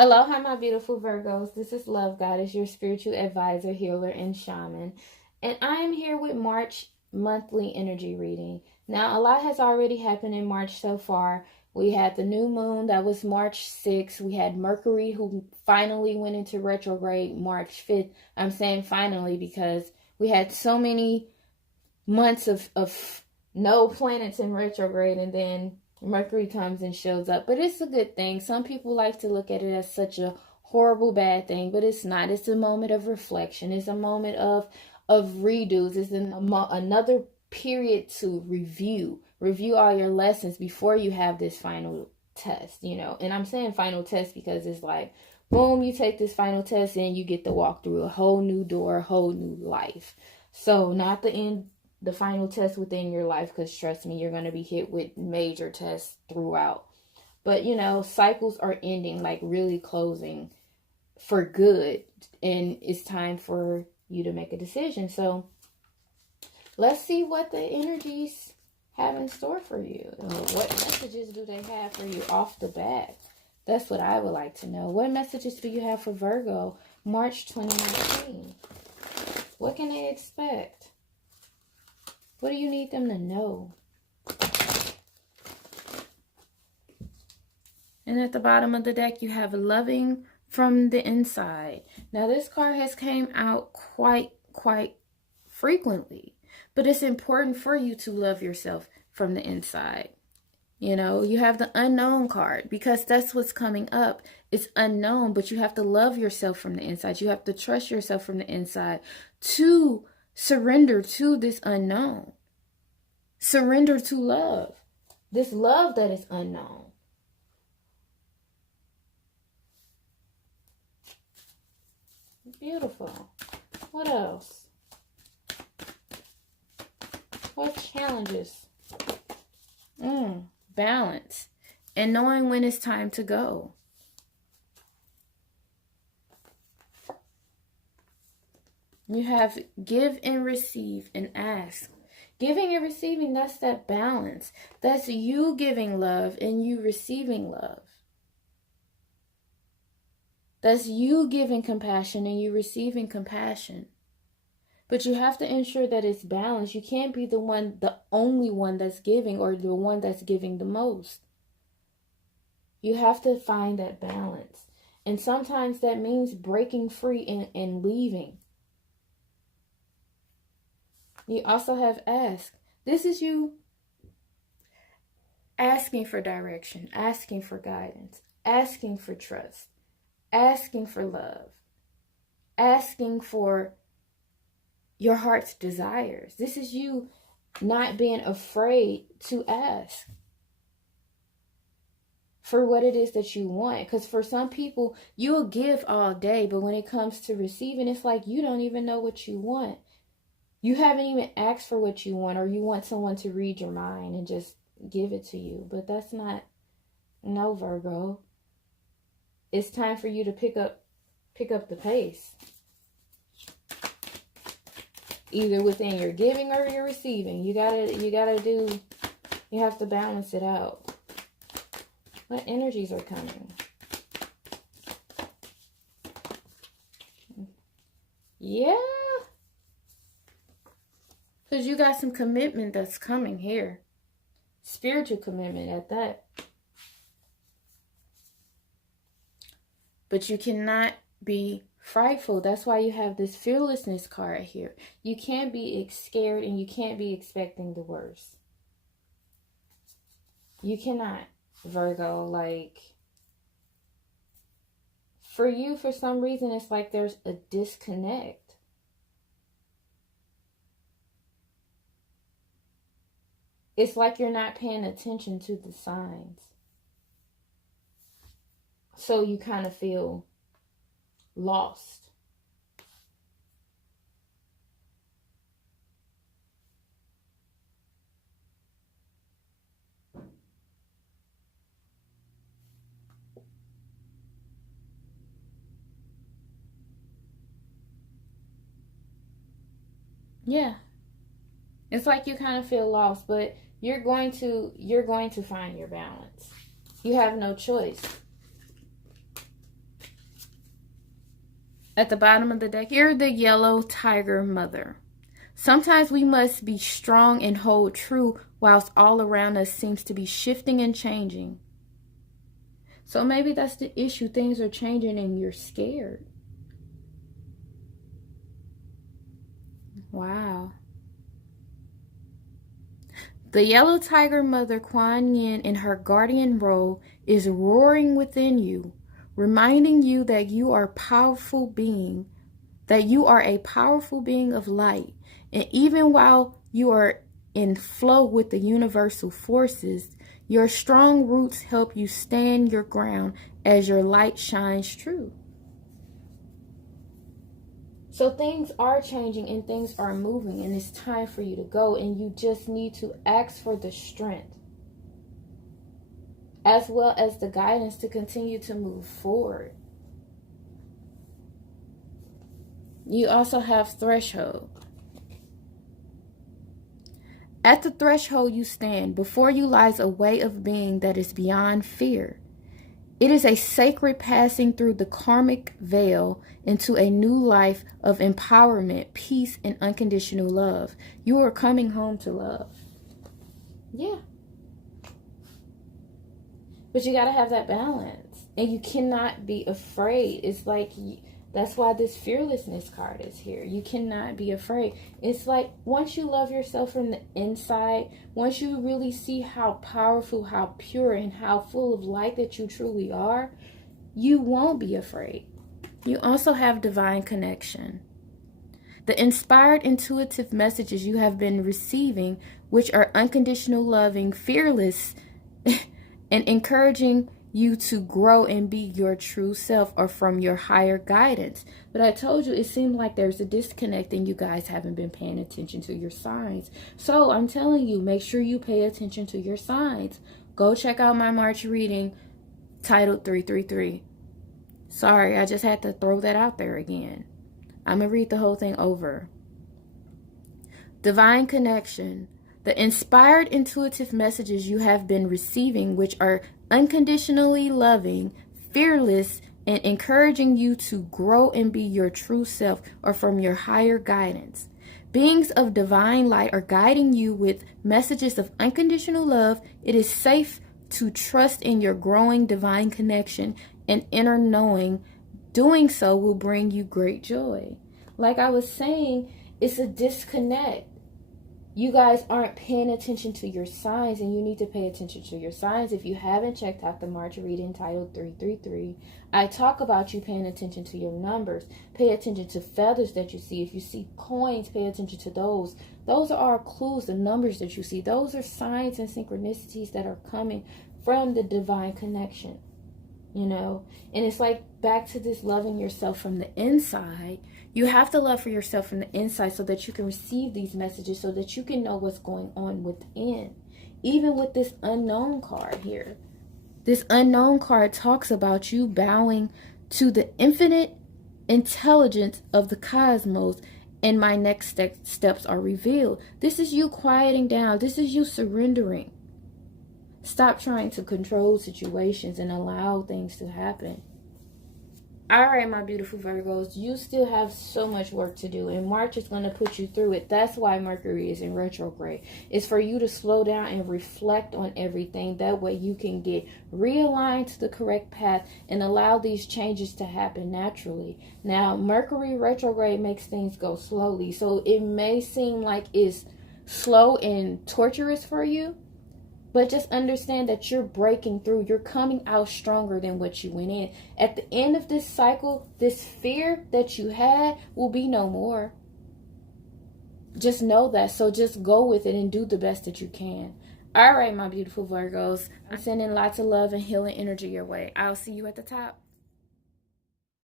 Aloha, my beautiful Virgos. This is Love Goddess, your spiritual advisor, healer, and shaman. And I am here with March monthly energy reading. Now, a lot has already happened in March so far. We had the new moon, that was March 6th. We had Mercury, who finally went into retrograde March 5th. I'm saying finally because we had so many months of no planets in retrograde, and then Mercury comes and shows up. But it's a good thing. Some people like to look at it as such a horrible bad thing, but it's not. It's a moment of reflection. It's a moment of redos. It's another period to review all your lessons before you have this final test, you know. And I'm saying final test because it's like, boom, you take this final test and you get to walk through a whole new door, a whole new life. So not the final test within your life, because trust me, you're going to be hit with major tests throughout. But, you know, cycles are ending, like really closing for good. And it's time for you to make a decision. So let's see what the energies have in store for you. What messages do they have for you off the bat? That's what I would like to know. What messages do you have for Virgo, March 2019? What can they expect? What do you need them to know? And at the bottom of the deck, you have loving from the inside. Now, this card has came out quite frequently. But it's important for you to love yourself from the inside. You know, you have the unknown card because that's what's coming up. It's unknown, but you have to love yourself from the inside. You have to trust yourself from the inside to surrender to this unknown. Surrender to love. This love that is unknown. Beautiful. What else? What challenges? Balance. And knowing when it's time to go. You have give and receive and ask. Giving and receiving, that's that balance. That's you giving love and you receiving love. That's you giving compassion and you receiving compassion. But you have to ensure that it's balanced. You can't be the only one that's giving or the one that's giving the most. You have to find that balance. And sometimes that means breaking free and leaving. You also have ask. This is you asking for direction, asking for guidance, asking for trust, asking for love, asking for your heart's desires. This is you not being afraid to ask for what it is that you want. Because for some people, you'll give all day, but when it comes to receiving, it's like you don't even know what you want. You haven't even asked for what you want, or you want someone to read your mind and just give it to you. But that's not, no, Virgo. It's time for you to pick up the pace. Either within your giving or your receiving. You have to balance it out. What energies are coming? Yeah. Because you got some commitment that's coming here. Spiritual commitment at that. But you cannot be frightful. That's why you have this fearlessness card here. You can't be scared and you can't be expecting the worst. You cannot, Virgo. Like, for you, for some reason, it's like there's a disconnect. It's like you're not paying attention to the signs. So you kind of feel lost. Yeah. It's like you kind of feel lost, but you're going to find your balance. You have no choice. At the bottom of the deck, here the yellow tiger mother. Sometimes we must be strong and hold true whilst all around us seems to be shifting and changing. So maybe that's the issue. Things are changing and you're scared. Wow. The yellow tiger mother Kuan Yin in her guardian role is roaring within you, reminding you that you are a powerful being of light. And even while you are in flow with the universal forces, your strong roots help you stand your ground as your light shines true. So things are changing and things are moving, and it's time for you to go, and you just need to ask for the strength as well as the guidance to continue to move forward. You also have threshold. At the threshold you stand. Before you lies a way of being that is beyond fear. It is a sacred passing through the karmic veil into a new life of empowerment, peace, and unconditional love. You are coming home to love. Yeah. But you got to have that balance. And you cannot be afraid. It's like, that's why this fearlessness card is here. You cannot be afraid. It's like once you love yourself from the inside, once you really see how powerful, how pure, and how full of light that you truly are, you won't be afraid. You also have divine connection. The inspired, intuitive messages you have been receiving, which are unconditional, loving, fearless, and encouraging you to grow and be your true self, or from your higher guidance. But I told you, it seemed like there's a disconnect and you guys haven't been paying attention to your signs. So I'm telling you, make sure you pay attention to your signs. Go check out my March reading titled 333. Sorry, I just had to throw that out there again. I'm going to read the whole thing over. Divine connection. The inspired, intuitive messages you have been receiving, which are unconditionally loving, fearless, and encouraging you to grow and be your true self, or from your higher guidance. Beings of divine light are guiding you with messages of unconditional love. It is safe to trust in your growing divine connection and inner knowing. Doing so will bring you great joy. Like I was saying, it's a disconnect. You guys aren't paying attention to your signs, and you need to pay attention to your signs. If you haven't checked out the March reading titled 333, I talk about you paying attention to your numbers. Pay attention to feathers that you see. If you see coins, pay attention to those. Those are clues, the numbers that you see. Those are signs and synchronicities that are coming from the divine connection. You know, and it's like back to this loving yourself from the inside. You have to love for yourself from the inside so that you can receive these messages, so that you can know what's going on within. Even with this unknown card here. This unknown card talks about you bowing to the infinite intelligence of the cosmos, and my next steps are revealed. This is you quieting down. This is you surrendering. Stop trying to control situations and allow things to happen. All right, my beautiful Virgos, you still have so much work to do, and March is going to put you through it. That's why Mercury is in retrograde. It's for you to slow down and reflect on everything. That way you can get realigned to the correct path and allow these changes to happen naturally. Now, Mercury retrograde makes things go slowly, so it may seem like it's slow and torturous for you. But just understand that you're breaking through. You're coming out stronger than what you went in. At the end of this cycle, this fear that you had will be no more. Just know that. So just go with it and do the best that you can. All right, my beautiful Virgos. I'm sending lots of love and healing energy your way. I'll see you at the top.